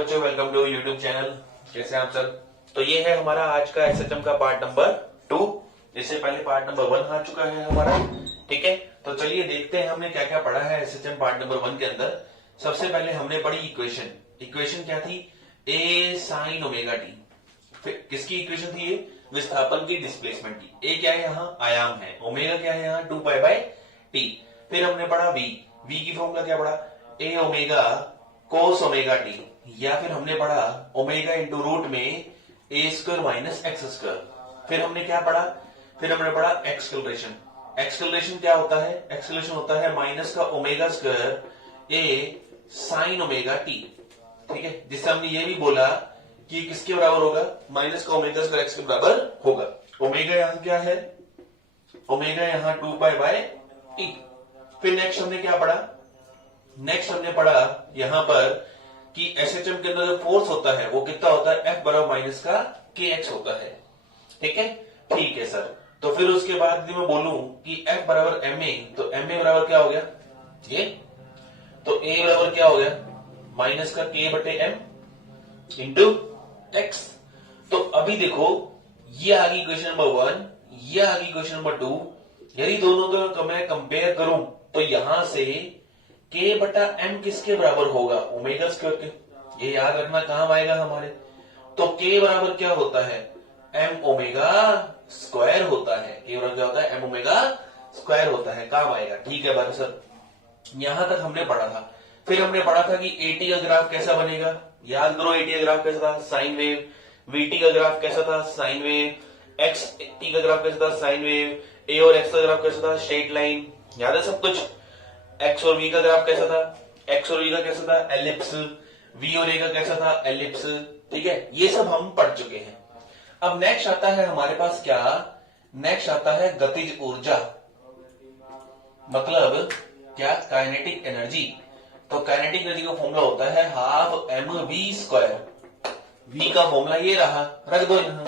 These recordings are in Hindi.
बच्चों, वेलकम टू यूट्यूब चैनल। कैसे हैं आप सब? तो ये है हमारा आज का एसएचएम का पार्ट नंबर 2। इससे पहले पार्ट नंबर 1 आ चुका है हमारा। ठीक है, तो चलिए देखते हैं हमने क्या क्या पढ़ा है एसएचएम पार्ट नंबर 1 के अंदर। सबसे पहले हमने पढ़ी इक्वेशन। इक्वेशन क्या थी? ए साइन ओमेगा टी। फिर किसकी इक्वेशन थी? ये विस्थापन की, डिस्प्लेसमेंट की। ए क्या है? यहाँ आयाम है। ओमेगा क्या है? यहाँ 2 पाई बाय टी। फिर हमने पढ़ा वी। वी की फॉर्मूला क्या पढ़ा? ए ओमेगा कोस ओमेगा टी, या फिर हमने पढ़ा ओमेगा इंटू रूट में ए स्क्वायर माइनस एक्स स्क्वायर। फिर हमने क्या पढ़ा? फिर हमने पढ़ा एक्सलरेशन। एक्सलरेशन क्या होता है? एक्सलरेशन होता है माइनस का ओमेगा स्क्वायर ए साइन ओमेगा टी। ठीक है, जिससे हमने ये भी बोला कि किसके बराबर होगा? माइनस का ओमेगा स्क्वायर एक्स के बराबर होगा। ओमेगा यहां क्या है? ओमेगा यहां 2 पाई बाय टी। फिर नेक्स्ट हमने क्या पढ़ा? नेक्स्ट हमने पढ़ा यहां पर कि एसएचएम के अंदर जो फोर्स होता है वो कितना होता है? एफ बराबर माइनस का के एक्स होता है। ठीक है, ठीक है सर। तो फिर उसके बाद यदि मैं बोलूं कि एफ बराबर एम ए, तो एम ए बराबर क्या हो गया? ये तो ए बराबर क्या हो गया? माइनस का के बटे एम इंटू एक्स। तो अभी देखो, ये आ गई क्वेश्चन नंबर 1, ये आ गई क्वेश्चन नंबर 2। यदि दोनों को मैं कंपेयर करूं तो यहां से के बटा एम किसके बराबर होगा? ओमेगा स्क्वायर के। ये याद रखना काम आएगा हमारे। तो के बराबर क्या होता है? एम ओमेगा स्क्वायर होता है। के बराबर क्या होता है? एम ओमेगा स्क्वायर होता है। काम आएगा। ठीक है बात सर, यहां तक हमने पढ़ा था। फिर हमने पढ़ा था कि एटी का ग्राफ कैसा बनेगा। याद करो, एटी का ग्राफ कैसा था? Sine wave. वीटी का ग्राफ कैसा था? Sine wave. एक्स टी का ग्राफ कैसा था? Sine wave. ए और एक्स का ग्राफ कैसा था? Straight line. याद है सब कुछ? एक्स और वी का ग्राफ कैसा था? एक्स और वी का कैसा था? एलिप्स। वी और ए का कैसा था? एलिप्स। ठीक है, ये सब हम पढ़ चुके हैं। अब नेक्स्ट आता है हमारे पास क्या? नेक्स्ट आता है गतिज ऊर्जा, मतलब क्या? Kinetic energy. तो काइनेटिक एनर्जी का फॉर्मूला होता है half m v square. V का फॉर्मूला ये रहा, रख दो यहां।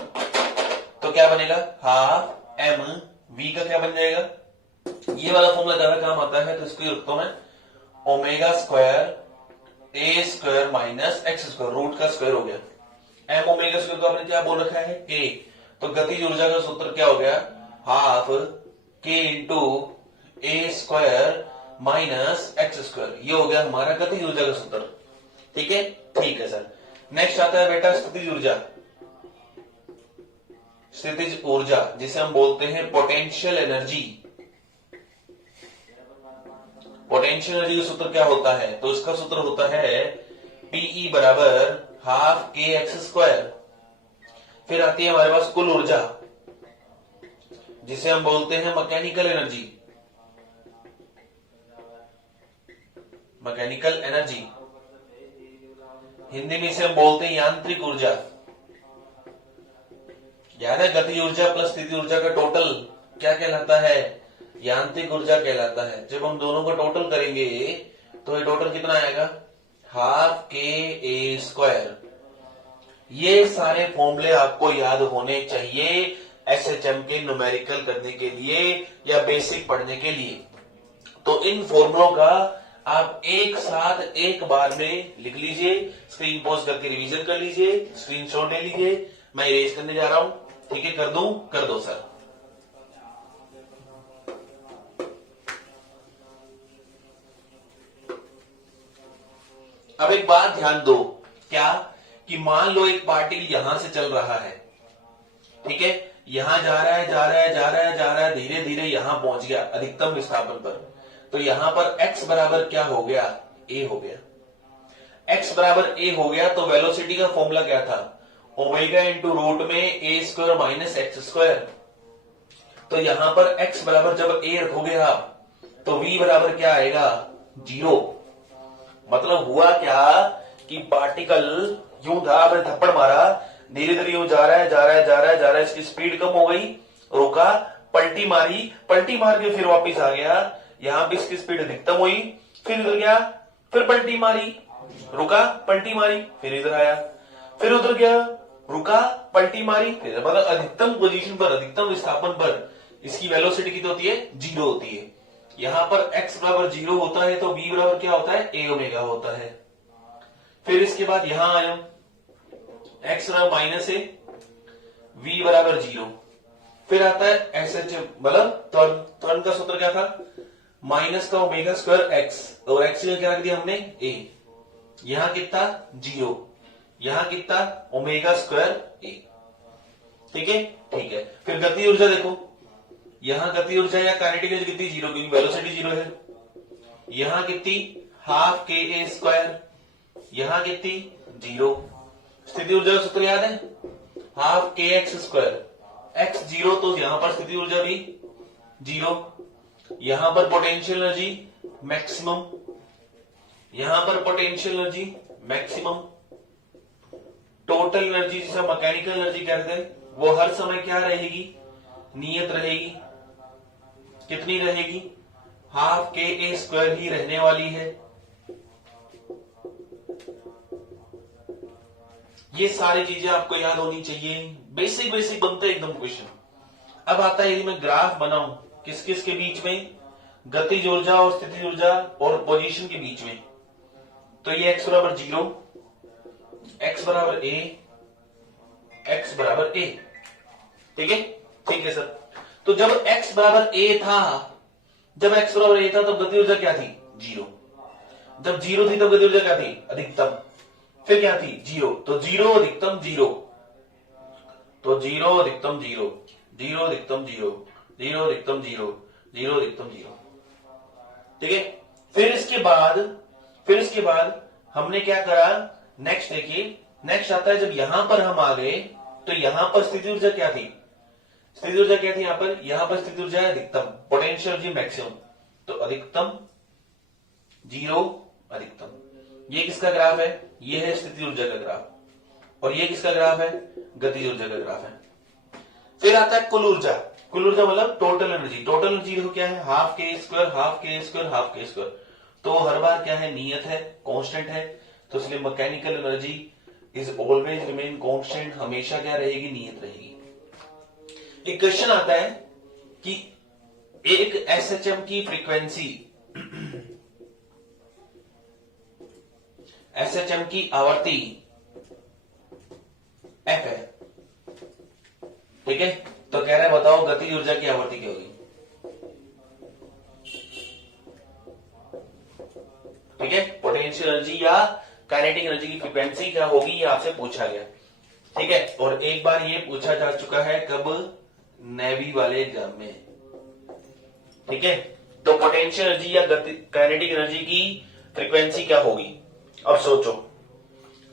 तो क्या बनेगा? हाफ एम वी का क्या बन जाएगा? ये वाला फॉर्मूला ज्यादा काम आता है तो इसको रखता हूं मैं। Omega square A square minus X square, root का स्क्वायर हो गया। एम ओमेगा स्क्वायर को आपने क्या बोल रखा है? के। तो गतिज ऊर्जा का सूत्र क्या हो गया? हाफ के इंटू ए स्क्वायर माइनस एक्स स्क्वायर। ये हो गया हमारा गतिज ऊर्जा का सूत्र। ठीक है, ठीक है सर। नेक्स्ट आता है बेटा स्थितिज ऊर्जा। स्थितिज ऊर्जा जिसे हम बोलते हैं पोटेंशियल एनर्जी। पोटेंशियल एनर्जी का सूत्र क्या होता है? तो इसका सूत्र होता है पीई बराबर हाफ के एक्स स्क्वायर। फिर आती है हमारे पास कुल ऊर्जा जिसे हम बोलते हैं mechanical energy. Mechanical energy Hindi में इसे हम बोलते हैं यांत्रिक ऊर्जा। याद है, गतिज ऊर्जा प्लस स्थितिज ऊर्जा का टोटल क्या कहलाता है? यांत्रिक ऊर्जा कहलाता है। जब हम दोनों को टोटल करेंगे तो ये टोटल कितना आएगा? हाफ के ए स्क्वायर। ये सारे फॉर्मूले आपको याद होने चाहिए एसएचएम के न्यूमेरिकल करने के लिए या बेसिक पढ़ने के लिए। तो इन फॉर्मूलों का आप एक साथ एक बार में लिख लीजिए, स्क्रीन पॉज करके रिवीजन कर लीजिए, स्क्रीनशॉट ले लीजिए। मैं इरेज करने जा रहा हूं। ठीक है, कर दूं? कर दो सर। अब एक बात ध्यान दो, क्या? कि मान लो एक पार्टिकल यहां से चल रहा है। ठीक है, यहां जा रहा है, जा रहा है, जा रहा है, जा रहा है, धीरे धीरे यहां पहुंच गया अधिकतम विस्थापन पर। तो यहां पर x बराबर क्या हो गया? a हो गया। x बराबर a हो गया तो वेलोसिटी का फॉर्मूला क्या था? ओमेगा इंटू रूट में ए स्क्वायर माइनस एक्स स्क्वायर। तो यहां पर x बराबर जब a रखोगे आप तो v बराबर क्या आएगा? 0। मतलब हुआ क्या कि पार्टिकल यूं था, आपने थप्पड़ मारा, धीरे धीरे यूं जा रहा है, जा रहा है, जा रहा है, जा रहा है, इसकी स्पीड कम हो गई, रुका, पलटी मारी, पलटी मार के फिर वापस आ गया, यहां भी इसकी स्पीड अधिकतम हुई, फिर इधर गया, फिर पलटी मारी, रुका, पलटी मारी, फिर इधर आया, फिर उधर गया, रुका, पलटी मारी, फिर मतलब अधिकतम पोजीशन पर, अधिकतम विस्थापन पर इसकी वेलोसिटी कितनी होती है? 0 होती है। यहां पर x बराबर 0 होता है तो v बराबर क्या होता है? a ओमेगा होता है। फिर इसके बाद यहां आया x बराबर माइनस ए, v बराबर 0। फिर आता है एस एच मतलब त्वरण का सूत्र क्या था, माइनस का ओमेगा स्क्वायर एक्स, और एक्स का क्या रख दिया हमने a। यहां कितना 0, यहां कितना ओमेगा स्क्वायर a। ठीक है, ठीक है। फिर गति ऊर्जा देखो, यहां गति ऊर्जा या काइनेटिक एनर्जी कितनी 0, क्योंकि वेलोसिटी 0 है। यहां कितनी हाफ के ए स्क्वायर, यहां कितनी 0। स्थिति ऊर्जा का सूत्र याद है, हाफ के एक्स स्क्वायर, एक्स 0 तो यहां पर स्थिति ऊर्जा भी 0। यहां पर पोटेंशियल एनर्जी मैक्सिमम, यहां पर potential energy maximum. Total energy जिसे मैकेनिकल एनर्जी कहते हैं वो हर समय क्या रहेगी, नियत रहेगी। कितनी रहेगी, हाफ के ए स्क्वायर ही रहने वाली है। ये सारी चीजें आपको याद होनी चाहिए, बेसिक बेसिक बनते हैं एकदम क्वेश्चन। अब आता है यदि मैं ग्राफ बनाऊं किस किस के बीच में, गतिज ऊर्जा और स्थिति ऊर्जा और पोजीशन के बीच में, तो ये x बराबर 0, x बराबर a, x बराबर a। ठीक है, ठीक है सर। तो जब x बराबर a था, जब x बराबर a था तब गति ऊर्जा क्या थी 0। जब 0 थी तब गति ऊर्जा क्या थी अधिकतम, फिर क्या थी 0, तो 0 अधिकतम 0, तो 0 अधिकतम 0, 0 अधिकतम 0, 0 अधिकतम 0, 0 अधिकतम 0। ठीक है, फिर इसके बाद हमने क्या करा, नेक्स्ट देखिए, नेक्स्ट आता है जब यहां पर हम आ गए तो यहां पर स्थिति ऊर्जा क्या थी, स्थिति ऊर्जा क्या थी यहां पर स्थिति ऊर्जा है अधिकतम, पोटेंशियल एनर्जी मैक्सिमम, तो अधिकतम 0 अधिकतम। ये किसका ग्राफ है, ये है स्थिति ऊर्जा का ग्राफ, और ये किसका ग्राफ है, गति ऊर्जा का ग्राफ है। फिर आता है कुल ऊर्जा, कुल ऊर्जा मतलब टोटल एनर्जी। टोटल एनर्जी देखो क्या है, हाफ के स्क्वायर, हाफ के स्क्वायर, हाफ के स्क्वायर। तो एक बार क्या है, नियत है, कांस्टेंट है, तो इसलिए mechanical energy is always remain constant, हमेशा क्या रहेगी, नियत रहेगी। एक क्वेश्चन आता है कि एक एसएचएम की फ्रीक्वेंसी, एसएचएम की आवर्ती एफ है, ठीक है, तो कह रहा है बताओ गति ऊर्जा की आवर्ती क्या होगी। ठीक है, पोटेंशियल एनर्जी या काइनेटिक एनर्जी की फ्रीक्वेंसी क्या होगी, ये आपसे पूछा गया। ठीक है, और एक बार ये पूछा जा चुका है कब, नेवी वाले एग्जाम में। ठीक है, तो पोटेंशियल एनर्जी या काइनेटिक एनर्जी की फ्रीक्वेंसी क्या होगी। अब सोचो,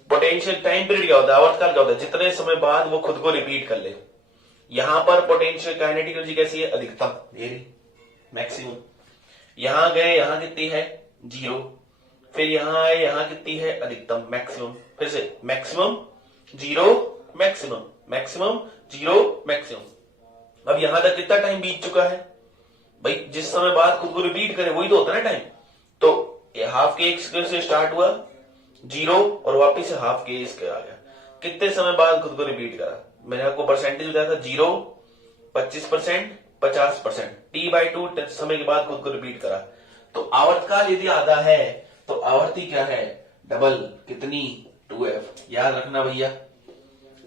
पोटेंशियल टाइम पीरियड क्या होता है, आवर्तकाल क्या होता है, जितने समय बाद वो खुद को रिपीट कर ले। यहां पर पोटेंशियल काइनेटिक एनर्जी कैसी है, अधिकतम, मैक्सिमम। यहां गए, यहां कितनी है 0, फिर यहां आए, यहां कितनी है अधिकतम, मैक्सिमम। फिर से मैक्सिमम 0 मैक्सिमम, मैक्सिमम 0 मैक्सिमम। अब यहां तक कितना टाइम बीत चुका है भाई, जिस समय बाद खुद को रिपीट करे वही तो होता है ना टाइम। तो हाफ के स्क्वायर से स्टार्ट हुआ 0 और वापिस से हाफ के स्क्वायर आ गया। कितने समय बाद खुद को रिपीट करा, मैंने आपको परसेंटेज बताया था 0, 25%, 50%, T/2 समय के बाद खुद को रिपीट करा। तो आवर्तकाल यदि आधा है तो आवर्ती क्या है, डबल, कितनी 2f, याद रखना भैया।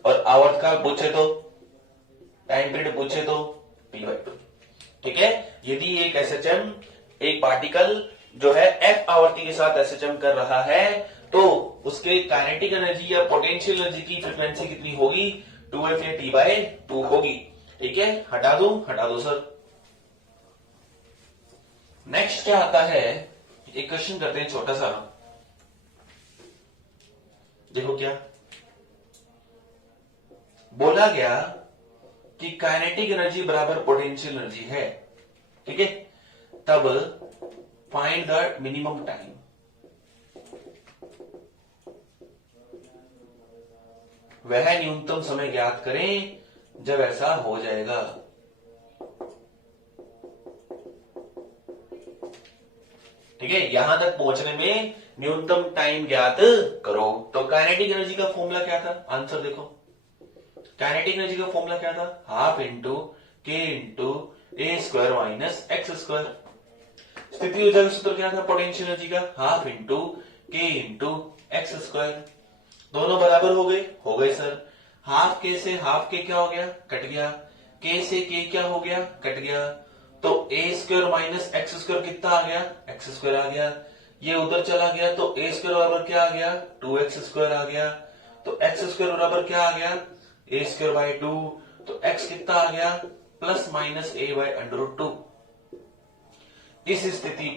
और आवर्तकाल पूछे तो, टाइम पीरियड पूछे तो T/2। ठीक है, यदि एक एसएचएम, एक पार्टिकल जो है f आवर्ती के साथ एसएचएम कर रहा है तो उसके काइनेटिक एनर्जी या पोटेंशियल एनर्जी की फ्रीक्वेंसी कितनी होगी, 2f या T/2 होगी। ठीक है, हटा दो सर। नेक्स्ट क्या आता है, एक क्वेश्चन करते हैं छोटा सा। देखो क्या बोला गया कि काइनेटिक एनर्जी बराबर पोटेंशियल एनर्जी है। ठीक है, तब फाइंड द मिनिमम टाइम। वह न्यूनतम समय ज्ञात करें जब ऐसा हो जाएगा। ठीक है, यहां तक पहुंचने में न्यूनतम टाइम ज्ञात करो। तो काइनेटिक एनर्जी का फॉर्मूला क्या था, आंसर देखो। काइनेटिक एनर्जी का फॉर्मूला क्या था, हाफ इंटू के इंटू ए स्क्वायर माइनस एक्स स्क्वायर। स्थिति ऊर्जा का सूत्र क्या था पोटेंशियल एनर्जी का, हाफ इंटू के इंटू एक्स स्क्वायर। दोनों बराबर हो गए सर। हाफ के से हाफ के क्या हो गया, कट गया। के से के क्या हो गया, कट गया। तो ए स्क्वायर माइनस एक्स स्क्वायर कितना आ गया, एक्स स्क्वायर आ गया। ये उधर चला गया तो ए स्क्वायर बराबर क्या आ गया, 2x स्क्वायर आ गया। तो एक्स स्क्वायर बराबर क्या आ गया, ए स्क्वायर बाई 2। तो x कितना आ गया, प्लस माइनस ए बाई √2। इस स्थिति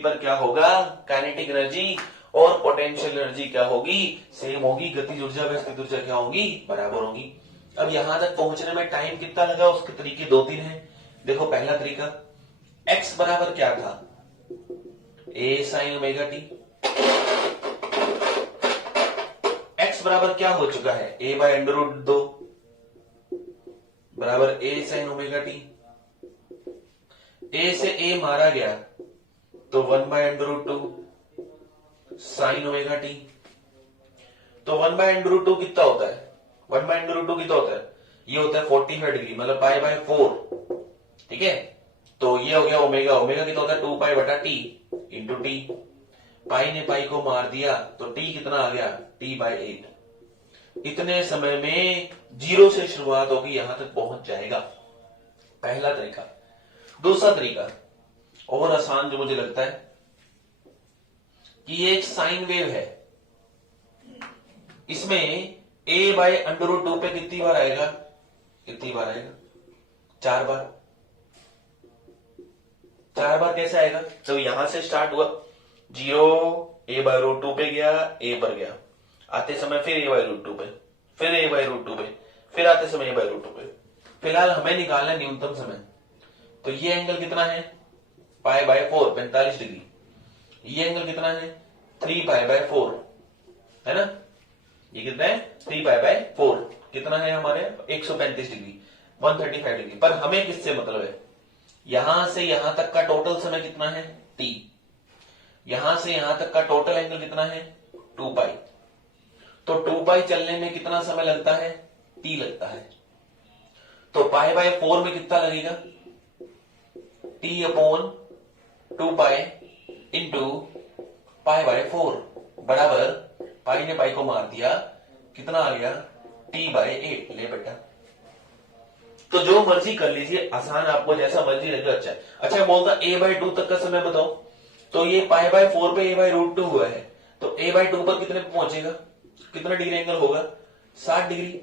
पर क्या होगा, काइनेटिक एनर्जी और पोटेंशियल एनर्जी क्या होगी, सेम होगी। गतिज ऊर्जा व स्थितिज ऊर्जा क्या होगी, बराबर होगी। अब यहां तक पहुंचने में टाइम कितना लगा, उसके तरीके 2-3 हैं। देखो पहला तरीका, x बराबर क्या था, a sin omega T. x बराबर क्या हो चुका है, a बाय √2 बराबर a sin omega T. a से a मारा गया तो 1 बाय √2 साइन ओमेगा टी। तो 1 बाय √2 कितना होता है, 1 बाय √2 कितना होता है, ये होता है 45 डिग्री, मतलब पाई बाय 4। ठीक है, तो ये हो गया ओमेगा। ओमेगा कितना होता है, 2 पाई बटा टी इंटू टी। पाई ने पाई को मार दिया तो टी कितना आ गया, टी बाय 8। इतने समय में 0 से शुरुआत होगी, यहां तक पहुंच जाएगा। पहला तरीका। दूसरा तरीका और आसान जो मुझे लगता है कि ये एक साइन वेव है, इसमें a बाय √2 पे कितनी बार आएगा, कितनी बार आएगा, 4 बार। 4 बार कैसे आएगा, तो यहां से स्टार्ट हुआ 0, a बाय √2 पे गया, a पर गया, आते समय फिर a बाय √2 पे, फिर a बाय √2 पे, फिर आते समय a बाय √2 पे। फिलहाल हमें निकालना है न्यूनतम समय। तो ये एंगल कितना है, पाई बाय 4, 45 डिग्री। ये एंगल कितना है, 3 पाई बाय 4, है ना। ये कितना है, 3 पाई बाय 4 कितना है हमारे, 135 डिग्री, 135 डिग्री। पर हमें किससे मतलब है, यहां से यहां तक का टोटल समय कितना है, t। यहां से यहां तक का टोटल एंगल कितना है, 2 पाई। तो 2 पाई चलने में कितना समय लगता है, t लगता है। तो पाई बाय 4 में कितना लगेगा, t upon 2 pi into pi by 4 बराबर, पाई ने पाई को मार दिया, कितना आ गया, t बाय 8। ले बेटा, तो जो मर्जी कर लीजिए, आसान, आपको जैसा मर्जी लगे अच्छा है। अच्छा बोलता a बाय 2 तक का समय बताओ, तो ये पाई बाय 4 पे a बाय √2 हुआ है, तो a बाय 2 पर कितने पे पहुंचेगा, कितना डिग्री एंगल होगा, 60 डिग्री,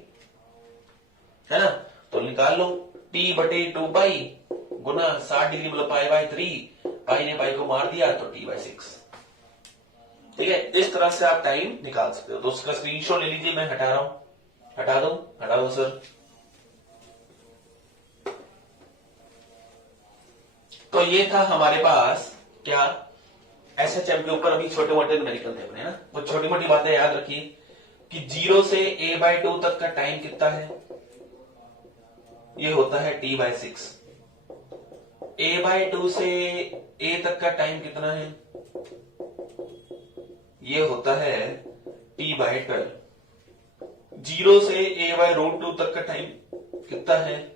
है ना। तो निकाल लो, t बटे 2 पाई गुना 60 डिग्री मतलब पाई बाय 3, पाई ने पाई को मार दिया तो t बाय 6। ठीक है, इस तरह से आप टाइम निकाल सकते हो। तो उसका स्क्रीनशॉट ले लीजिए, मैं हटा रहा हूं, हटा दो सर। तो ये था हमारे पास क्या, एसएचएम के ऊपर अभी छोटे मोटे न्यूमेरिकल थे अपने, ना। वो छोटी मोटी बातें याद रखिए कि 0 से a बाय 2 तक का टाइम कितना है, ये होता है t बाय 6। a बाय 2 से a तक का टाइम कितना है, ये होता है t बाय 12। 0 से a बाय √2 तक का टाइम कितना है,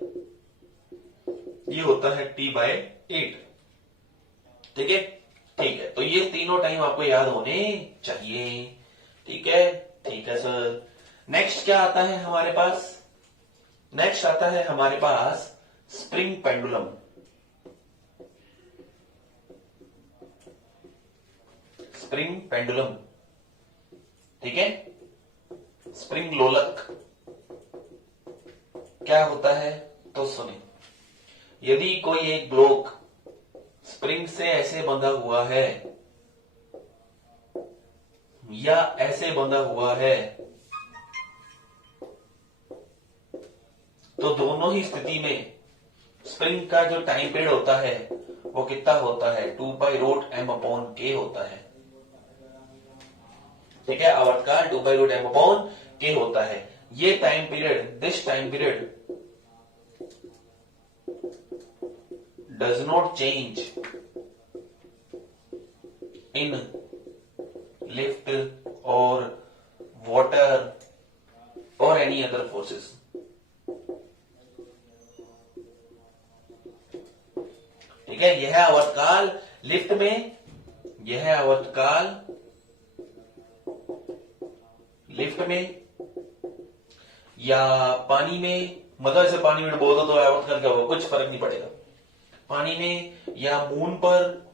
ये होता है t बाय 8। ठीक है, ठीक है, तो ये तीनों टाइम आपको याद होने चाहिए। ठीक है सर। नेक्स्ट क्या आता है हमारे पास, नेक्स्ट आता है हमारे पास स्प्रिंग पेंडुलम। स्प्रिंग पेंडुलम, ठीक है, स्प्रिंग लोलक क्या होता है, तो सुने, यदि कोई एक ब्लॉक स्प्रिंग से ऐसे बंधा हुआ है या ऐसे बंधा हुआ है, तो दोनों ही स्थिति में स्प्रिंग का जो टाइम पीरियड होता है वो कितना होता है, 2 pi root m upon k होता है। ठीक है, आवर्तकाल 2 pi root m upon k होता है। ये time period, this time period does not change in lift or water or any other forces। ठीक है, यह आवर्तकाल लिफ्ट में यह आवर्तकाल लिफ्ट में या पानी में, मतलब ऐसे पानी में बोल दो तो आवर्तकाल क्या होगा, कुछ फर्क नहीं पड़ेगा। पानी में या मून पर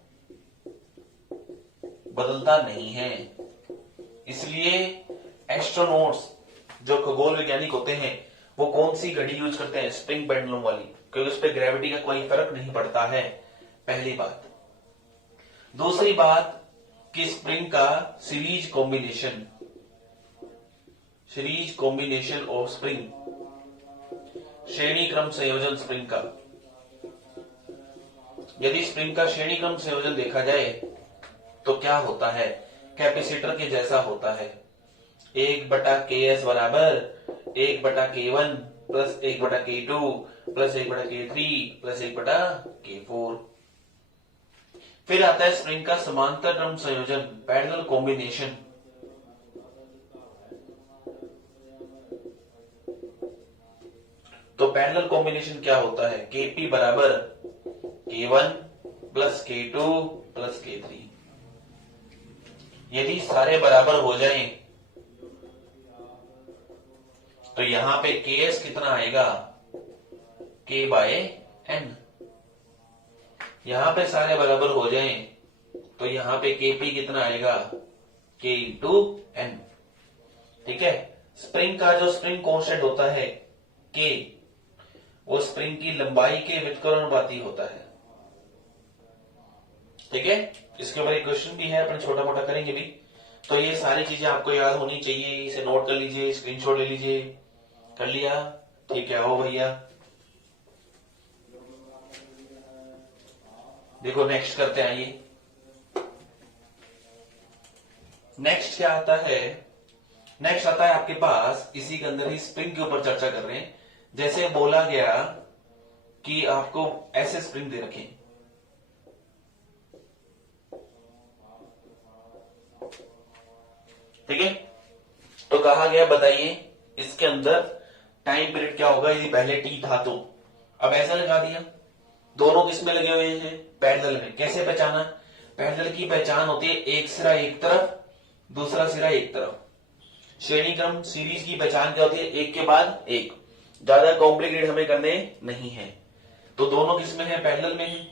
बदलता नहीं है। इसलिए एस्ट्रोनॉट्स जो खगोल वैज्ञानिक होते हैं वो कौन सी घड़ी यूज करते हैं, स्प्रिंग पेंडुलम वाली, क्योंकि उस पर ग्रेविटी का कोई फर्क नहीं पड़ता है, पहली बात। दूसरी बात कि स्प्रिंग का सीरीज कॉम्बिनेशन ऑफ स्प्रिंग, श्रेणी क्रम संयोजन स्प्रिंग का, यदि स्प्रिंग का श्रेणी क्रम संयोजन देखा जाए तो क्या होता है, कैपेसिटर के जैसा होता है। 1/ks बराबर 1/k1 plus 1/k2 plus 1/k3 plus 1/k4। फिर आता है स्प्रिंग का समांतर क्रम संयोजन, पैरेलल कॉम्बिनेशन। तो पैरेलल कॉम्बिनेशन क्या होता है, Kp बराबर K1 plus K2 plus K3। यदि सारे बराबर हो जाएं तो यहां पे Ks कितना आएगा, K/n। यहां पे सारे बराबर हो जाएं तो यहां पे Kp कितना आएगा, K/n। ठीक है। स्प्रिंग का जो स्प्रिंग कांस्टेंट होता है K, वो स्प्रिंग की लंबाई के व्युत्क्रमानुपाती होता है। ठीक है। इसके ऊपर एक क्वेश्चन भी है, अपन छोटा मोटा करेंगे भी। तो ये सारी चीजें आपको याद होनी चाहिए, इसे नोट कर लीजिए, स्क्रीनशॉट ले लीजिए। कर लिया, ठीक है। आओ भैया, देखो नेक्स्ट करते हैं। आइए, नेक्स्ट क्या आता है, नेक्स्ट आता है आपके पास, इसी के अंदर ही स्प्रिंग के ऊपर चर्चा कर रहे हैं। जैसे बोला गया कि आपको ऐसे स्प्रिंग दे रखे, ठीक है। तो कहा गया, बताइए इसके अंदर टाइम पीरियड क्या होगा यदि पहले टी था तो। अब ऐसा लगा दिया, दोनों किस में लगे हुए हैं, पैरेलल में। कैसे पहचाना, पैरेलल की पहचान होती है एक सिरा एक तरफ, दूसरा सिरा एक तरफ। श्रेणी क्रम सीरीज की पहचान क्या होती है, एक के बाद एक। ज्यादा कॉम्प्लिकेटेड हमें करने नहीं है। तो दोनों किस में है, पैरेलल में है।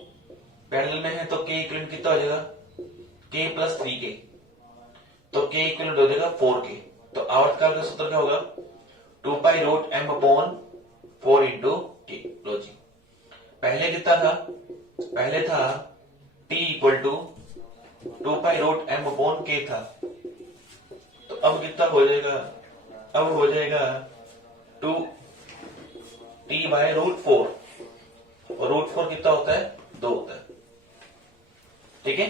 पैरेलल में है तो k इक्विवेलेंट कितना हो जाएगा, k प्लस 3k। तो k इक्विवेलेंट हो जाएगा 4k। तो आवर्तकाल का सूत्र क्या होगा, 2π√m/4 इंटू k। लो जी, पहले कितना था, पहले था t इक्वल टू 2π√m/k था। तो अब कितना हो जाएगा, अब हो जाएगा 2t/√4। और √4 कितना होता है, 2 होता है। ठीक है।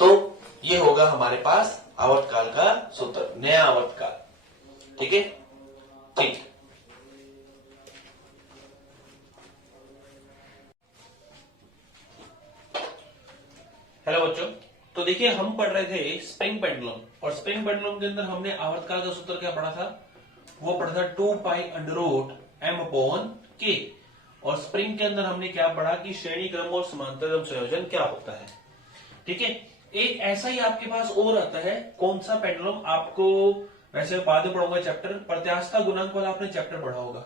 तो ये होगा हमारे पास आवर्तकाल का सूत्र, नया आवर्तकाल। ठीक है, ठीक। हेलो बच्चों, तो देखिए हम पढ़ रहे थे स्प्रिंग पेंडुलम, और स्प्रिंग पेंडुलम के अंदर हमने आवर्तकाल का सूत्र क्या पढ़ा था, वो पढ़ा था 2π√m/k। और स्प्रिंग के अंदर हमने क्या पढ़ा कि श्रेणी क्रम और समांतर क्रम संयोजन क्या होता है। ठीक है। एक ऐसा ही आपके पास और आता है, कौन सा पेंडुलम, आपको वैसे बाद में पढ़ाऊंगा चैप्टर, प्रत्यास्थता गुणांक वाला आपने चैप्टर पढ़ा होगा,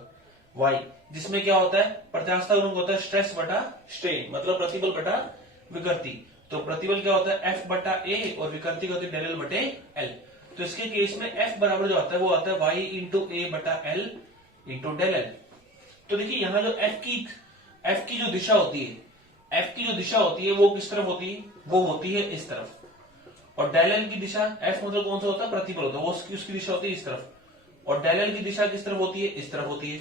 वाई, जिसमें क्या होता है, प्रत्यास्थता गुणांक होता है स्ट्रेस बटा स्ट्रेन, मतलब प्रतिबल बटा विकृति। तो प्रतिबल क्या होता है, F/A, और विकृति क्या होती है, del L बटे L। तो इसके केस में F बराबर जो आता है वो आता है y into A/L into del L। तो देखिए यहाँ जो F की जो दिशा होती है, F की जो दिशा होती है वो किस तरफ होती है, वो होती है इस तरफ। और del L की दिशा, F मतलब कौन सा होता है, प्रतिबल होता है, वो उसकी दिशा होती है इस तरफ। और del L की दिशा किस तरफ होती है, इस तरफ होती है।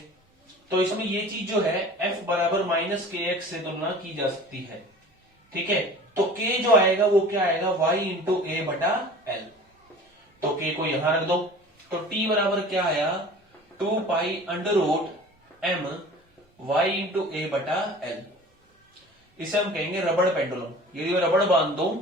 तो इसमें ये चीज जो है F बराबर -kx से तुलना की जा सकती है। ठीक है। तो k जो आएगा वो क्या आएगा, y इंटू A/L। तो k को यहां रख दो। तो t बराबर क्या आया, 2π√m y इंटू A/L। इसे हम कहेंगे रबड़ पेंडुलम। यदि मैं रबड़ बांध दूं,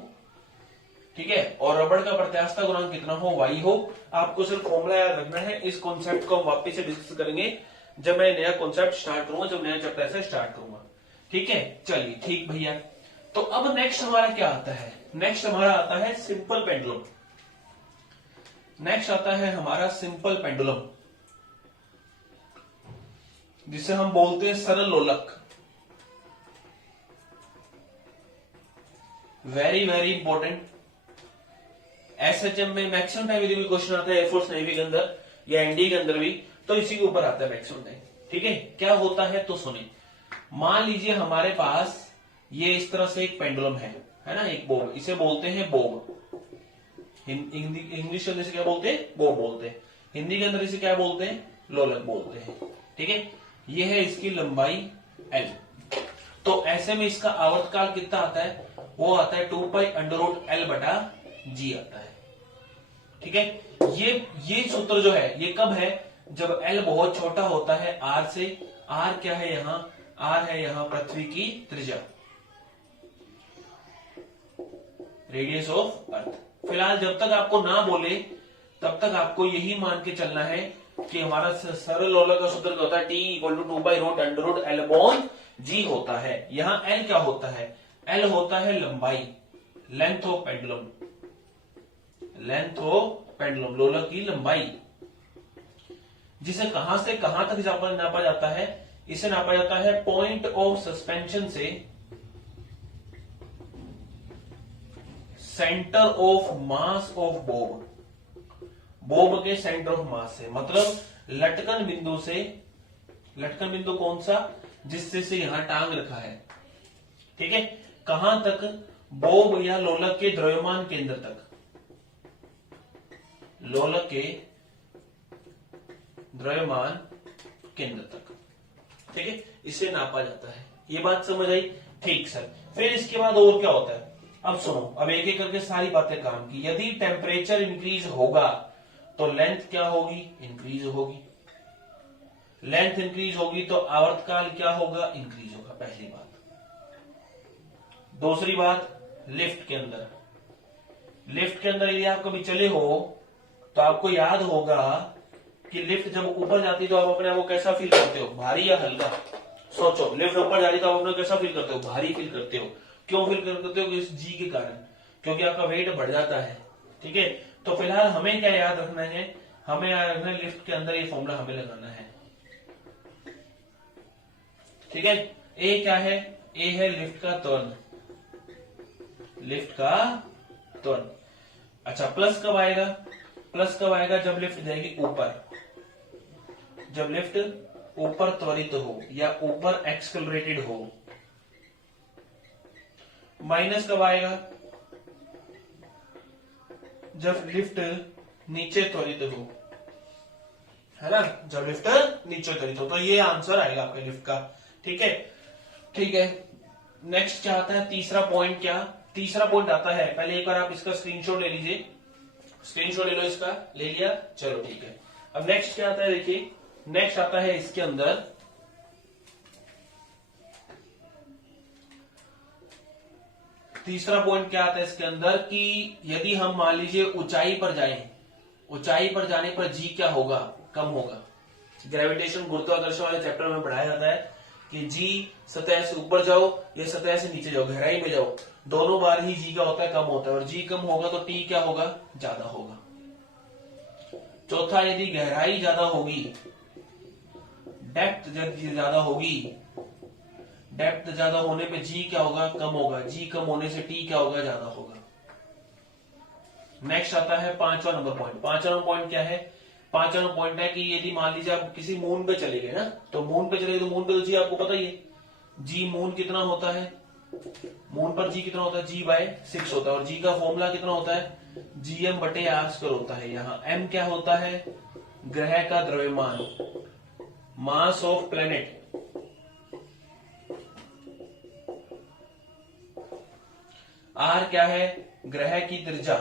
ठीक है, और रबड़ का प्रत्यास्थता गुणांक कितना हो, y हो। आपको सिर्फ फॉर्मूला याद रखना है। इस कॉन्सेप्ट को हम वापस से डिस्कस करेंगे जब मैं नया कॉन्सेप्ट स्टार्ट करूंगा, जब नया चैप्टर ऐसा स्टार्ट करूंगा। ठीक है, चलिए ठीक भैया। तो अब नेक्स्ट हमारा क्या आता है? नेक्स्ट हमारा आता है सिंपल पेंडुलम। नेक्स्ट आता है हमारा सिंपल पेंडुलम, जिसे हम बोलते हैं सरल लोलक। Very very important. एसएचएम में मैक्सिमम टाइम यदि भी क्वेश्चन आता है एयरफोर्स नेवी के अंदर या एनडीए के अंदर भी, तो इसी के ऊपर आता है मैक्सिमम टाइम। ठीक है, क्या होता है तो सुने। मान लीजिए हमारे पास ये इस तरह से एक पेंडुलम है ना, एक बोब, इसे बोलते हैं बोब। इंग्लिश के अंदर इसे क्या बोलते हैं? बोब बोलते हैं। हिंदी के अंदर इसे क्या बोलते हैं? लोलक बोलते हैं। ठीक है, ये है इसकी लंबाई L। तो ऐसे में इसका आवर्तकाल कितना आता है? वो आता है 2π√L बटा G आता है। ठीक है, ये सूत्र जो है ये कब है? जब L बहुत छोटा होता है R से। R क्या है यहाँ? R है यहाँ पृथ्वी की त्रिज्या, रेडियस ऑफ अर्थ। फिलहाल जब तक आपको ना बोले तब तक आपको यही मान के चलना है कि हमारा सरल लोलक का सूत्र होता है T = 2π√L/G होता है। यहाँ L क्या होता है? L होता है लंबाई, length of pendulum. Length of pendulum, लोलक की लंबाई, जिसे कहां से कहां तक नापा जाता है? इसे नापा जाता है पॉइंट ऑफ सस्पेंशन से centre of mass of Bob. Bob के सेंटर ऑफ मास से, मतलब लटकन बिंदु से। लटकन बिंदु कौन सा? जिससे से यहां टांग रखा है। ठीक है, कहां तक? बोब या लोलक के द्रव्यमान केंद्र तक। लोलक के द्रव्यमान केंद्र तक। ठीक है, इसे नापा जाता है। ये बात समझ आई? ठीक सर। फिर इसके बाद और क्या होता है? अब सुनो, अब एक एक करके सारी बातें काम की। यदि टेम्परेचर इंक्रीज होगा तो लेंथ क्या होगी? इंक्रीज होगी। लेंथ इंक्रीज होगी तो आवर्तकाल क्या होगा? इंक्रीज होगा। पहली बात। दूसरी बात, लिफ्ट के अंदर, लिफ्ट के अंदर यदि आप कभी चले हो तो आपको याद होगा कि लिफ्ट जब ऊपर जाती है तो आप अपने आप को कैसा फील करते हो? भारी या हल्का? सोचो, लिफ्ट ऊपर जा रही तो आप अपने कैसा फील करते हो? भारी फील करते हो। क्यों फील करते हो? इस जी के कारण, क्योंकि आपका वेट बढ़ जाता है। ठीक है, तो फिलहाल हमें क्या याद रखना है? हमें याद रखना है लिफ्ट के अंदर ये फॉर्मूला हमें लगाना है। ठीक है, ए क्या है? ए है लिफ्ट का त्वरण। लिफ्ट का त्वरण। अच्छा, प्लस कब आएगा? प्लस कब आएगा? जब लिफ्ट जाएगी ऊपर, जब लिफ्ट ऊपर त्वरित हो या ऊपर एक्सलरेटेड हो। माइनस कब आएगा? जब लिफ्ट नीचे त्वरित हो, है ना, जब लिफ्ट नीचे त्वरित हो। तो ये आंसर आएगा आपके लिफ्ट का। ठीक है, ठीक है। नेक्स्ट क्या आता है? तीसरा पॉइंट। क्या तीसरा पॉइंट आता है? पहले एक बार आप इसका स्क्रीनशॉट ले लीजिए। स्क्रीनशॉट ले लो इसका। ले लिया? चलो ठीक है। अब नेक्स्ट क्या आता है? देखिए, नेक्स्ट आता है इसके अंदर तीसरा पॉइंट क्या आता है इसके अंदर कि यदि हम मान लीजिए ऊंचाई पर जाएं, ऊंचाई पर जाने पर जी क्या होगा? कम होगा। ग्रेविटेशन, गुरुत्वाकर्षण वाले चैप्टर में पढ़ाया जाता है कि जी सतह से ऊपर जाओ या सतह से नीचे जाओ, गहराई में जाओ, दोनों बार ही जी क्या होता है? कम होता है। और जी कम होगा तो टी क्या होगा? ज्यादा होगा। चौथा, यदि गहराई ज्यादा होगी, डेप्थ ज्यादा होगी, डेप्थ ज्यादा होने पे जी क्या होगा? कम होगा। जी कम होने से टी क्या होगा? ज्यादा होगा। नेक्स्ट आता है पांचवा नंबर पॉइंट। पांचवा नंबर पॉइंट क्या है? पांचवा नंबर पॉइंट है कि यदि मान लीजिए आप किसी मून पे चले गए ना, तो मून पे चले गए तो मून पे तो जी आपको पता ही है, जी मून कितना होता है? मून पर जी कितना होता है? G/6 होता है। और जी का फॉर्मूला कितना होता है? Gm/r² होता है। यहाँ m क्या होता है? ग्रह का द्रव्यमान, मास ऑफ प्लेनेट। r क्या है? ग्रह की त्रिज्या,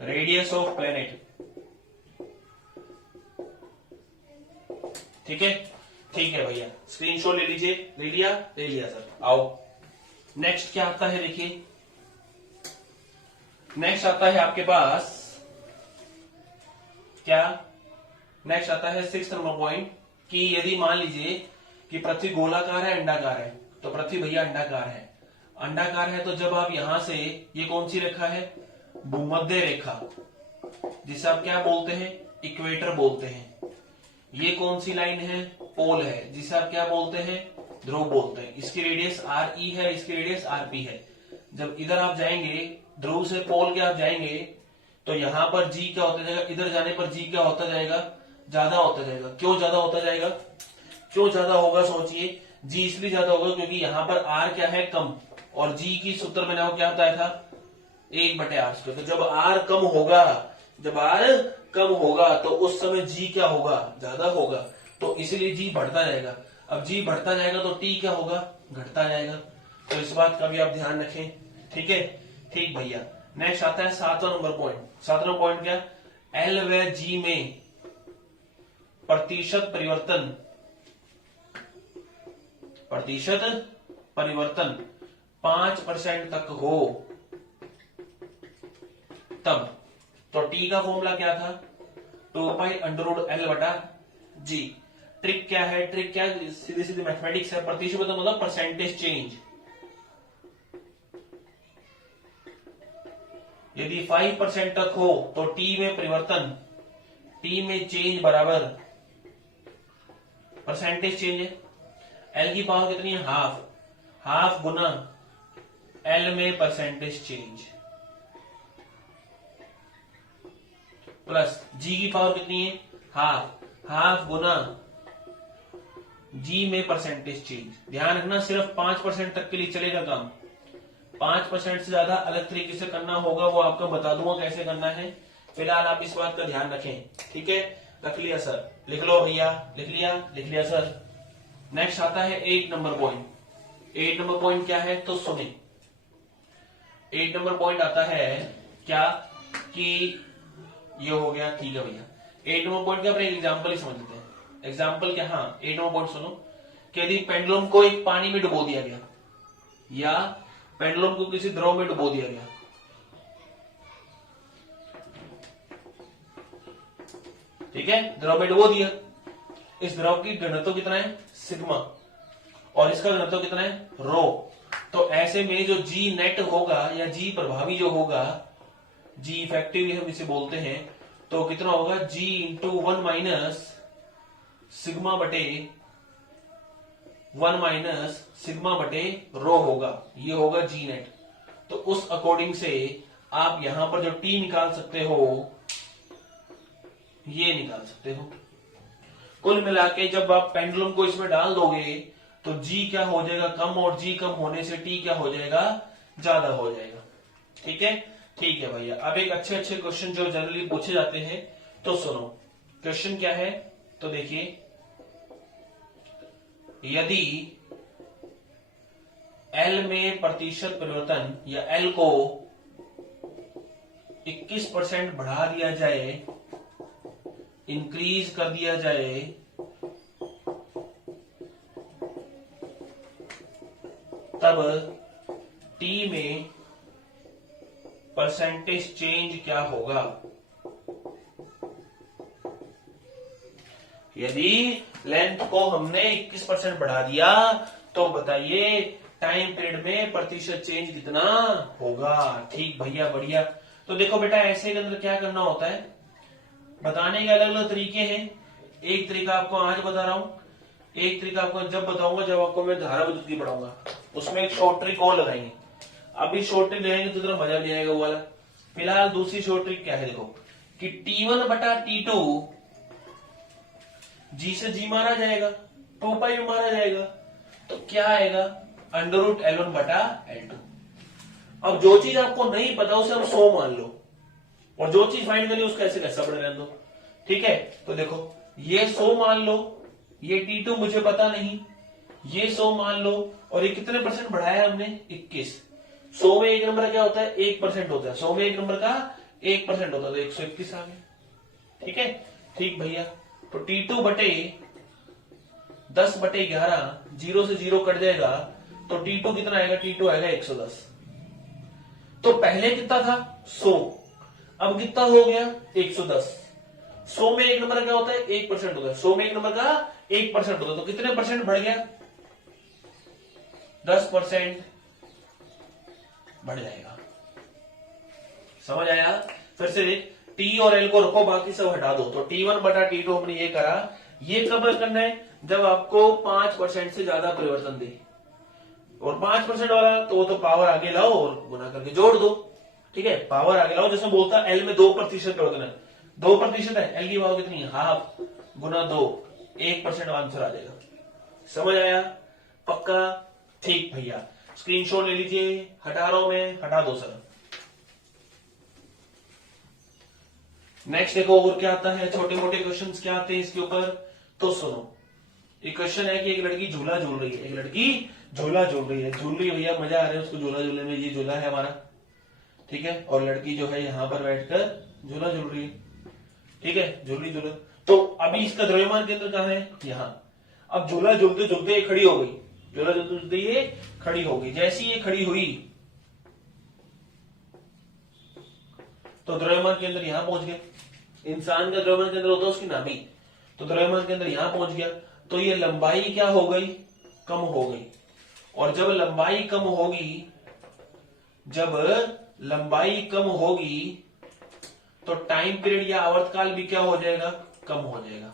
रेडियस ऑफ प्लेनेट। ठीक है, ठीक है भैया, स्क्रीनशॉट ले लीजिए। ले लिया? ले लिया सर। आओ नेक्स्ट क्या आता है? देखिए, नेक्स्ट आता है आपके पास क्या? नेक्स्ट आता है 6th नंबर पॉइंट कि यदि मान लीजिए कि पृथ्वी गोलाकार है, अंडाकार है, तो तो पृथ्वी भैया अंडाकार है। अंडाकार है तो जब आप यहां से, ये कौन सी रेखा है, भूमध्य रेखा, जिसे आप क्या बोलते हैं, इक्वेटर बोलते हैं। ये कौन सी लाइन है, पोल है, जिसे आप क्या बोलते हैं, ध्रुव बोलते हैं। इसकी रेडियस आर ई है, इसकी रेडियस आर पी है। जब इधर आप जाएंगे, ध्रुव से पोल के आप जाएंगे, तो यहां पर जी क्या होता जाएगा, इधर जाने पर जी क्या होता जाएगा, ज्यादा होता जाएगा। क्यों ज्यादा होता जाएगा, क्यों ज्यादा होगा, सोचिए। जी इसलिए ज्यादा होगा क्योंकि यहां पर आर क्या है, कम, और जी की सूत्र में ना क्या बताया था, 1/r²। तो जब आर कम होगा, जब आर कम होगा तो उस समय जी क्या होगा, ज्यादा होगा, तो इसलिए जी बढ़ता जाएगा। अब जी बढ़ता जाएगा तो टी क्या होगा, घटता जाएगा। तो इस बात का भी आप ध्यान रखें, ठीक है। ठीक भैया, नेक्स्ट आता है 7वां नंबर पॉइंट। 7वां पॉइंट क्या, एल व जी में प्रतिशत परिवर्तन, प्रतिशत परिवर्तन 5% तक हो तब, तो टी का फॉर्मूला क्या था, 2π√L/G। ट्रिक क्या है, ट्रिक क्या है, सीधी सीधी मैथमेटिक्स है। प्रतिशत मतलब परसेंटेज चेंज। यदि 5% तक हो तो टी में परिवर्तन, टी में चेंज बराबर परसेंटेज चेंज है। एल की पावर कितनी है, हाफ, हाफ गुना एल में परसेंटेज चेंज, प्लस जी की पावर कितनी है, हाफ, हाफ गुना जी में परसेंटेज चेंज। ध्यान रखना सिर्फ 5% तक के लिए चलेगा काम। 5% से ज्यादा अलग तरीके से करना होगा, वो आपको बता दूंगा कैसे करना है। फिलहाल आप इस बात का ध्यान रखें, ठीक है। रख लिया सर, लिख लो भैया, लिख लिया, लिख लिया सर। नेक्स्ट आता है 8 नंबर पॉइंट। 8 नंबर पॉइंट क्या है, तो सुने। 8 नंबर पॉइंट आता है क्या, कि ये हो गया, ठीक है भैया। 8 नंबर पॉइंट का अपने एग्जाम्पल ही समझ लेते हैं। एग्जाम्पल क्या, हाँ 8 नंबर पॉइंट सुनो कि यदि पेंडुलम को एक पानी में डुबो दिया गया, या पेंडुलम को किसी द्रव में डुबो दिया गया, ठीक है, द्रव में डुबो दिया। इस द्रव की घनत्व कितना है, सिग्मा, और इसका घनत्व कितना है, रो। तो ऐसे में जो जी नेट होगा या जी प्रभावी जो होगा, जी इफेक्टिव हम इसे बोलते हैं, तो कितना होगा, जी इंटू 1 माइनस सिग्मा बटे 1 माइनस सिग्मा बटे रो होगा। ये होगा जी नेट। तो उस अकॉर्डिंग से आप यहां पर जो टी निकाल सकते हो, ये निकाल सकते हो। कुल मिला के जब आप पेंडुलम को इसमें डाल दोगे तो जी क्या हो जाएगा, कम, और जी कम होने से टी क्या हो जाएगा, ज्यादा हो जाएगा। ठीक है, ठीक है भैया। अब एक अच्छे अच्छे क्वेश्चन जो जनरली पूछे जाते हैं, तो सुनो क्वेश्चन क्या है, तो देखिए, यदि एल में प्रतिशत परिवर्तन या एल को 21% बढ़ा दिया जाए, इंक्रीज कर दिया जाए, तब टी में परसेंटेज चेंज क्या होगा। यदि लेंथ को हमने 21% बढ़ा दिया तो बताइए टाइम पीरियड में प्रतिशत चेंज कितना होगा। ठीक भैया, बढ़िया। तो देखो बेटा, ऐसे के अंदर क्या करना होता है, बताने के अलग अलग तरीके हैं। एक तरीका आपको आज बता रहा हूं, एक तरीका आपको जब बताऊंगा जब आपको मैं धारा विद्युत की पढ़ाऊंगा, उसमें एक शॉर्ट ट्रिक और लगाएंगे। अभी शॉर्ट ट्रिक लगाएंगे तो थोड़ा मजा नहीं आएगा वो वाला। फिलहाल दूसरी शॉर्ट ट्रिक क्या है, देखो कि T1 बटा T2 जी से जी मारा जाएगा, 2π में मारा जाएगा, तो क्या आएगा, √L1 बटा L2। अब जो चीज आपको नहीं पता उसे हम 100 मान लो, और जो चीज फाइंड करनी उसको ऐसे कैसा पड़े रहने दो। ठीक है, तो देखो ये 100 मान लो, ये T2 मुझे पता नहीं, ये 100 मान लो, और ये कितने परसेंट बढ़ाया हमने, 21। 100 में एक नंबर का क्या होता है, 1% होता है। 100 में एक नंबर का 1% होता है, तो 121 आ गया। ठीक है, ठीक भैया। तो T2 बटे 10/11, 0 से 0 कट जाएगा, तो T2 कितना आएगा, T2 आएगा 110। तो पहले कितना था, 100, अब कितना हो गया, 110। 100 में एक नंबर क्या होता है, 1% होता है। 100 में एक नंबर का 1% होता है, तो कितने परसेंट बढ़ गया, 10% बढ़ जाएगा। समझ आया? फिर से T और L को रखो, बाकी सब हटा दो। तो T1 बटा T2 हमने ये करा। ये कब करना है? जब आपको 5% से ज्यादा परिवर्तन दे, और 5% वाला तो वो तो पावर आगे लाओ और गुना करके जोड़ दो। ठीक है, पावर आगे लाओ। जैसे बोलता है L में 2% परिवर्तन है, 2% है, L की पावर कितनी है? हाफ गुना 2, 1% आंसर आ जाएगा। समझ आया? पक्का? ठीक भैया, स्क्रीनशॉट ले लीजिए। हटा रहा हूं मैं, हटा दो सर। नेक्स्ट देखो और क्या आता है, छोटे मोटे क्वेश्चंस क्या आते हैं इसके ऊपर। तो सुनो, एक क्वेश्चन है कि एक लड़की झूला झूल रही है, एक लड़की झूला झूल रही है, झूल रही है भैया, मजा आ रहा है उसको झूला झूलने में। ये झूला है हमारा, ठीक है, और लड़की जो है यहाँ पर बैठकर झूला झूल रही है। ठीक है, झूली झूला। तो अभी इसका द्रव्यमान केंद्र कहाँ है? यहाँ। अब झूला झूलते झूलते ये खड़ी हो गई, झूला झूलते झूलते ये खड़ी हो गई। जैसी ये खड़ी हुई तो द्रव्यमान केंद्र यहाँ पहुंच गया। इंसान का द्रव्यमान केंद्र होता है उसकी नाभि, तो द्रव्यमान केंद्र यहाँ पहुंच गया। तो ये लंबाई क्या हो गई? कम हो गई। और जब लंबाई कम होगी, जब लंबाई कम होगी तो टाइम पीरियड या आवर्तकाल भी क्या हो जाएगा? कम हो जाएगा।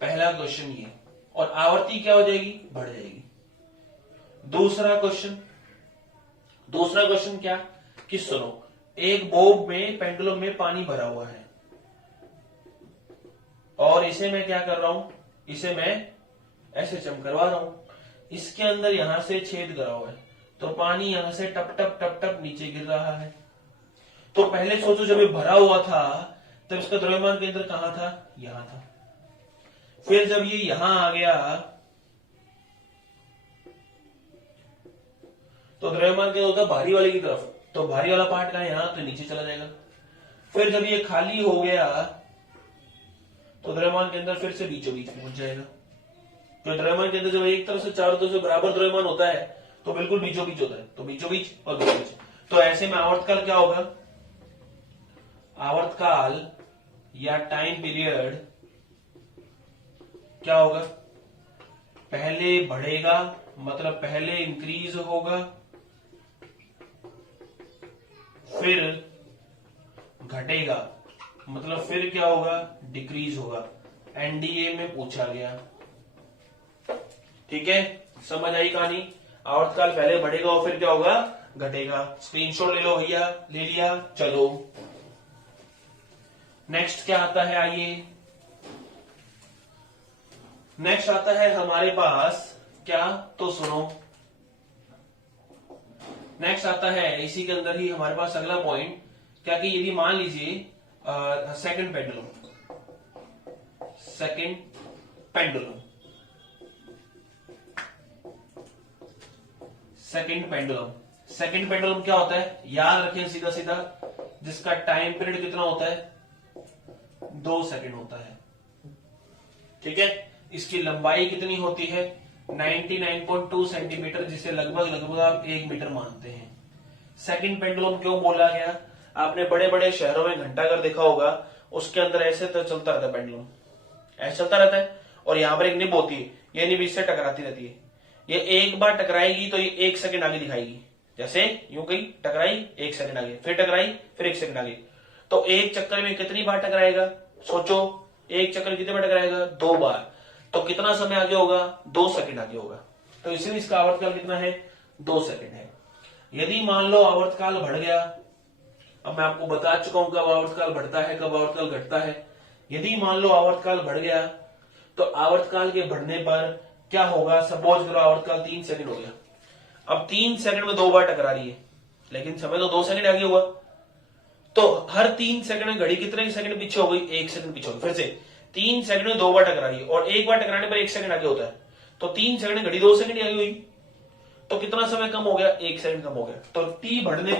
पहला क्वेश्चन ये। और आवर्ती क्या हो जाएगी? बढ़ जाएगी। दूसरा क्वेश्चन क्या कि सुनो, एक बोब में, पेंडुलम में पानी भरा हुआ है और इसे मैं क्या कर रहा हूं? इसे मैं ऐसे चमकरवा रहा हूं। इसके अंदर यहां से छेद करा हुआ है, तो पानी यहां से टप टप टप टप नीचे गिर रहा है। तो पहले सोचो, जब ये भरा हुआ था तब इसका द्रव्यमान केंद्र कहां था? यहां था। फिर जब ये यहां आ गया तो द्रव्यमान केंद्र होता भारी वाले की तरफ, तो भारी वाला पार्ट कहां है? यहां, तो नीचे चला जाएगा। फिर जब ये खाली हो गया तो द्रव्यमान केंद्र फिर से बीचों बीच पहुंच जाएगा। तो द्रव्यमान केंद्र जब एक तरफ से चारों तरफ से बराबर द्रव्यमान होता है तो बिल्कुल बीचों बीच होता है, तो बीचों बीच और बीचों बीच। तो ऐसे में आवर्तकाल क्या होगा? आवर्तकाल या टाइम पीरियड क्या होगा? पहले बढ़ेगा, मतलब पहले इंक्रीज होगा, फिर घटेगा, मतलब फिर क्या होगा? डिक्रीज होगा। एनडीए में पूछा गया। ठीक है, समझ आई कहानी? आवर्तकाल पहले बढ़ेगा और फिर क्या होगा? घटेगा। स्क्रीनशॉट ले लो भैया। ले लिया? चलो नेक्स्ट क्या आता है, आइए। नेक्स्ट आता है हमारे पास क्या? तो सुनो, नेक्स्ट आता है इसी के अंदर ही हमारे पास अगला पॉइंट क्या कि यदि मान लीजिए second pendulum, second pendulum, second pendulum, second pendulum क्या होता है? याद रखें सीधा सीधा, जिसका टाइम पीरियड कितना होता है? 2 सेकंड होता है। ठीक है, इसकी लंबाई कितनी होती है? 99.2 सेंटीमीटर, जिसे लगभग आप 1 मीटर मानते हैं। सेकंड पेंडुलम क्यों बोला गया? आपने बड़े बड़े शहरों में घंटाघर देखा होगा, उसके अंदर ऐसे तो चलता रहता है पेंडुलम, ऐसे चलता रहता है, और यहां पर एक निब होती है, ये निब इससे टकराती रहती है। ये एक बार टकराएगी तो ये 1 सेकंड आगे दिखाएगी, जैसे यूं गई, टकराई 1 सेकंड आगे, फिर टकराई, फिर 1 सेकंड आगे। तो एक चक्कर में कितनी बार टकराएगा? सोचो, एक चक्कर कितने बार टकराएगा? 2 बार। तो कितना समय आगे होगा? 2 सेकंड आगे होगा। तो इसलिए इसका आवर्तकाल कितना है? 2 सेकंड है। यदि मान लो आवर्तकाल बढ़ गया, अब मैं आपको बता चुका हूं कब आवर्तकाल बढ़ता है, कब आवर्तकाल घटता है। यदि मान लो आवर्तकाल बढ़ गया तो आवर्तकाल के बढ़ने पर क्या होगा? सपोज करो आवर्तकाल 3 सेकंड हो गया। अब 3 सेकंड में 2 बार टकरा रही है, लेकिन समय तो 2 सेकंड आगे हुआ। तो हर 3 सेकंड में घड़ी कितने सेकंड पीछे हो गई? 1 सेकंड पीछे हो गई। फिर से 3 सेकंड में 2 बार टकराई और एक बार टकराने पर 1 सेकंड आगे होता है, तो 3 सेकंड में घड़ी 2 सेकंड आगे हुई, तो कितना समय कम हो गया? 1 सेकंड कम हो गया। तो टी बढ़ने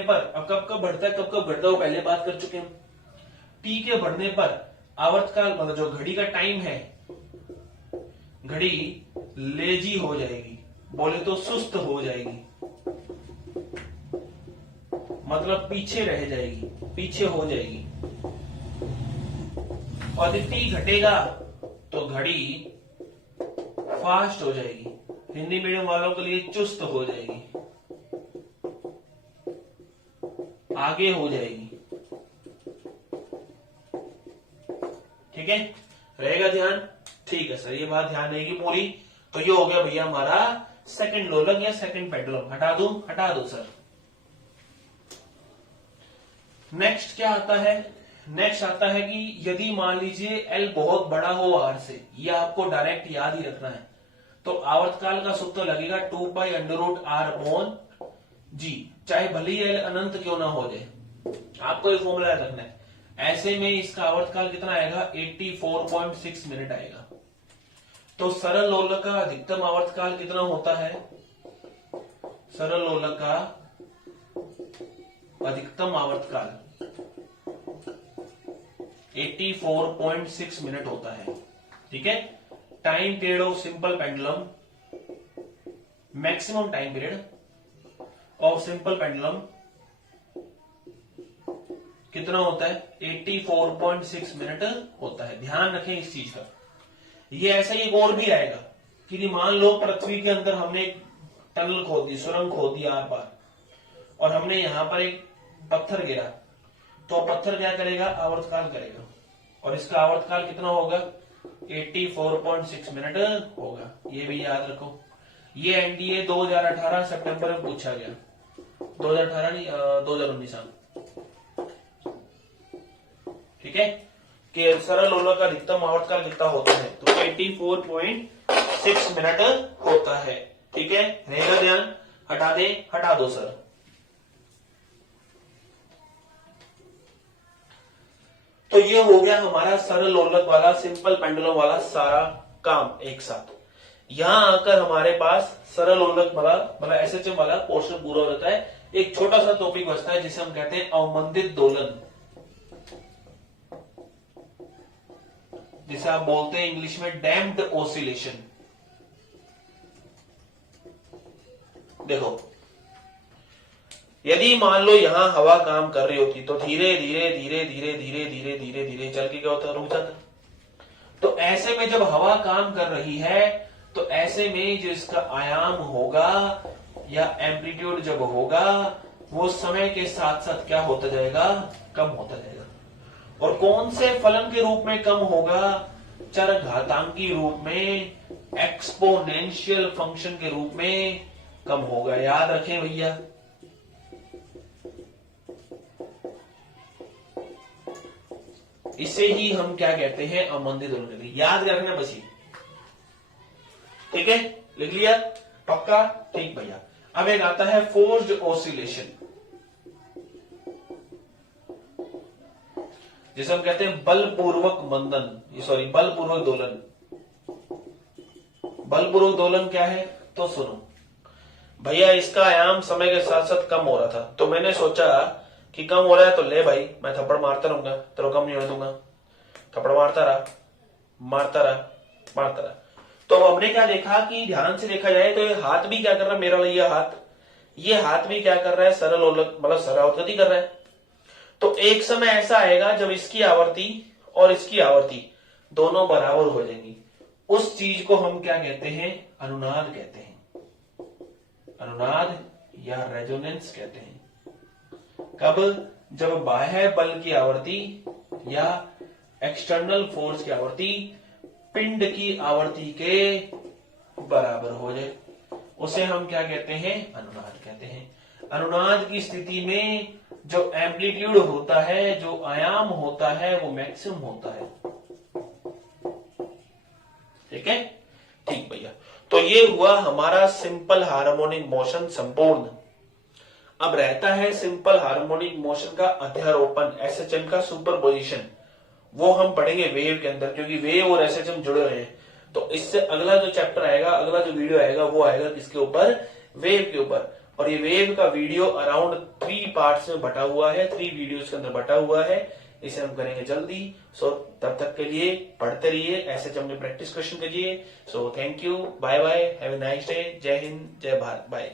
पर अब कब बढ़ता है, कब घटता है, वो पहले बात कर चुके हैं। टी के बढ़ने पर आवर्तकाल, मतलब जो घड़ी का टाइम है, घड़ी लेजी हो जाएगी, बोले तो सुस्त हो जाएगी, मतलब पीछे रह जाएगी, पीछे हो जाएगी। और यदि टी घटेगा तो घड़ी फास्ट हो जाएगी, हिंदी मीडियम वालों के लिए चुस्त हो जाएगी, आगे हो जाएगी। ठीक है, रहेगा ध्यान? ठीक है सर, ये बात ध्यान रहेगी पूरी। तो ये हो गया भैया हमारा सेकंड लोलक या सेकंड पेंडुलम। हटा दूं? हटा दो सर। नेक्स्ट क्या आता है? नेक्स्ट आता है कि यदि मान लीजिए एल बहुत बड़ा हो आर से, ये आपको डायरेक्ट याद ही रखना है, तो आवर्तकाल का सूत्र लगेगा 2π√r/g, चाहे भले ही एल अनंत क्यों ना हो जाए, आपको ये फॉर्मूला याद रखना है। ऐसे में इसका आवर्तकाल कितना आएगा? 84.6 मिनट आएगा। तो सरल लोलक का अधिकतम आवर्तकाल कितना होता है? सरल लोलक का अधिकतम आवर्तकाल 84.6 मिनट होता है। ठीक है, time period of simple pendulum, maximum time period of simple pendulum कितना होता है? 84.6 मिनट होता है। ध्यान रखें इस चीज का। ये ऐसा ही एक और भी आएगा कि मान लो पृथ्वी के अंदर हमने एक टनल खोद दी, सुरंग खोद दी आर पार, और हमने यहां पर एक पत्थर गिरा, तो पत्थर क्या करेगा? आवर्तकाल करेगा, और इसका आवर्तकाल कितना होगा? 84.6 मिनट होगा। ये भी याद रखो। ये एनडीए 2018 सितंबर में पूछा गया, 2018 नहीं 2019। ठीक है, कि सरल लोलक का अधिकतम आवर्तकाल कितना होता है? तो 84.6 मिनट होता है। ठीक है, रहेगा ध्यान? हटा दे? हटा दो सर। तो ये हो गया हमारा सरल लोलक वाला, सिंपल पेंडुलम वाला सारा काम एक साथ। यहां आकर हमारे पास सरल लोलक वाला मतलब एसएचएम वाला पोर्शन पूरा होता है। एक छोटा सा टॉपिक बचता है जिसे हम कहते हैं अवमंदित दोलन, जिसे आप बोलते हैं इंग्लिश में डैम्प्ड ऑसिलेशन। देखो, यदि मान लो यहां हवा काम कर रही होती तो धीरे धीरे धीरे धीरे धीरे धीरे धीरे धीरे चल के क्या होता? रुक जाता। तो ऐसे में जब हवा काम कर रही है तो ऐसे में जो इसका आयाम होगा या एम्पलीट्यूड जब होगा वो समय के साथ साथ क्या होता जाएगा? कम होता जाएगा। और कौन से फलन के रूप में कम होगा? चरघातांकी रूप में, एक्सपोनेंशियल फंक्शन के रूप में कम होगा। याद रखें भैया। इसे ही हम क्या कहते हैं? अवमंदित दोलन। याद रखना बस ये। ठीक है, लिख लिया? पक्का? ठीक भैया। अब एक आता है फोर्स्ड ऑसिलेशन, जिसे हम कहते हैं बलपूर्वक मंदन, सॉरी बलपूर्वक दोलन। बलपूर्वक दोलन क्या है? तो सुनो भैया, इसका आयाम समय के साथ साथ कम हो रहा था, तो मैंने सोचा कि कम हो रहा है तो ले भाई मैं थप्पड़ मारता रहूंगा, तेरे कम नहीं होने दूंगा। थप्पड़ मारता रहा मारता रहा मारता रहा। तो अब हमने क्या देखा कि ध्यान से देखा जाए तो ये हाथ भी क्या कर रहा है? मेरा ये हाथ भी क्या कर रहा है? सरल लोलक मतलब सरावगति कर रहा है। तो एक समय ऐसा आएगा जब इसकी आवर्ती और इसकी आवर्ती दोनों बराबर हो जाएंगी। उस चीज को हम क्या कहते हैं? अनुनाद कहते हैं। अनुनाद या रेजोनेंस कहते हैं। कब? जब बाह्य बल की आवर्ती या एक्सटर्नल फोर्स की आवर्ती पिंड की आवर्ती के बराबर हो जाए, उसे हम क्या कहते हैं? अनुनाद कहते हैं। अनुनाद की स्थिति में जो एम्पलीट्यूड होता है, जो आयाम होता है, वो मैक्सिमम होता है। ठीक है, ठीक भैया। तो ये हुआ हमारा सिंपल हार्मोनिक मोशन संपूर्ण। अब रहता है सिंपल हार्मोनिक मोशन का अध्यारोपण, एसएचएम का सुपरपोजिशन। वो हम पढ़ेंगे वेव के अंदर, क्योंकि वेव और एसएचएम जुड़े हुए हैं। तो इससे अगला जो चैप्टर आएगा, अगला जो वीडियो आएगा, वो आएगा किसके ऊपर? वेव के ऊपर। और ये वेव का वीडियो अराउंड 3 पार्ट्स में बटा हुआ है, 3 वीडियोस के अंदर बटा हुआ है। इसे हम करेंगे जल्दी। सो तब तक के लिए पढ़ते रहिए, एसएचएम में प्रैक्टिस क्वेश्चन कीजिए। So thank you, bye bye, have a nice day. जय हिंद, जय भारत, बाय।